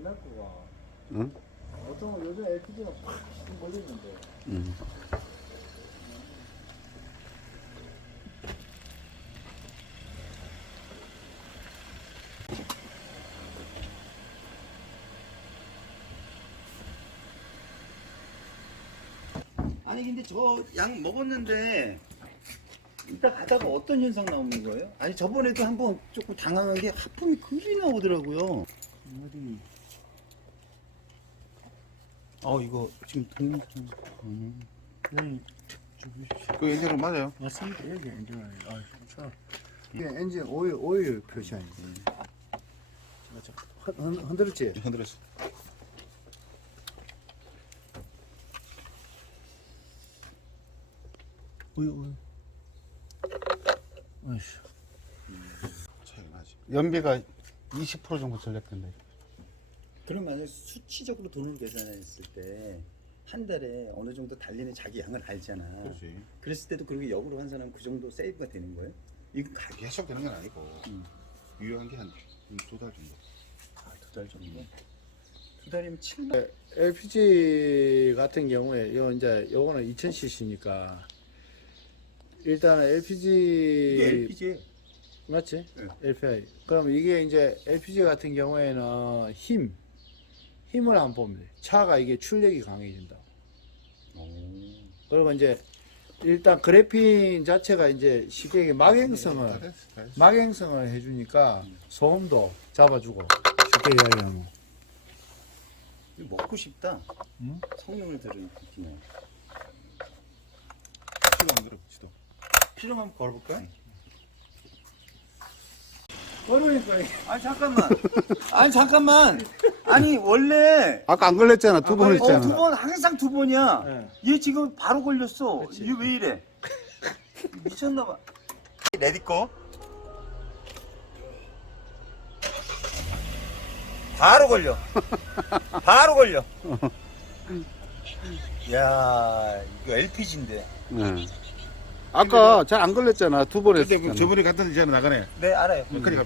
옛날 거가 응? 어떤 건 요즘 LPG가 팍 걸리는데 응. 아니 근데 저약 먹었는데 이따 가다가 어떤 현상 나오는 거예요? 아니 저번에도 한번 조금 당황한 게 하품이 그리 나오더라고요. 물이 어 이거 지금 동영상. 음. 여기 주십시오. 그 엔진은 맞아요. 맞습니다. 여기 엔진 아 좋죠. 이게 엔진 오일 오일 표시아니지. 제가 저 흔- 흔- 흔들었지. 흔들었어. 오일 오일. 아이씨. 차이가 나지. 연비가 20% 정도 절약된다. 그럼 만약 수치적으로 돈을 계산했을 때 한 달에 어느 정도 달리는 자기 양을 알잖아. 그렇지. 그랬을 때도 그렇게 역으로 한 사람 그 정도 세이브가 되는 거예요? 이거 가 계속 되는 건 아니고 음. 유효한 게 한 두 달 정도. 두달 정도. 두 달이면 7만. LPG 같은 경우에 요 이제 요거는 2000cc니까 일단은 LPG 이게 LPG. 맞지? 네. LPI. 그럼 이게 이제 LPG 같은 경우에는 힘 힘을 보면 돼. 차가 이게 출력이 강해진다. 그리고 이제 일단 그래핀 자체가 이제 쉽게 얘기해 막행성을 다 됐어, 다 됐어. 막행성을 해주니까 소음도 잡아주고 쉽게 이야기하면 이거 먹고 싶다. 응? 성능을 들은 느낌이야. 시도 안 들어, 시도. 필름 한번 걸어볼까요? 그러니까 아니 잠깐만. 아니 잠깐만. 아니 원래 아까 안 걸렸잖아. 두번안 했잖아. 어, 두번 항상 두 번이야. 네. 얘 지금 바로 걸렸어. 이게 왜 이래? 미쳤나 봐. 레디 거. 바로 걸려. 바로 걸려. 야, 이거 LPG인데. 네. 아까 잘 안 걸렸잖아. 두 번 근데 했잖아. 그 저번에 갔다 이제 나가네. 네, 알아요. 그러니까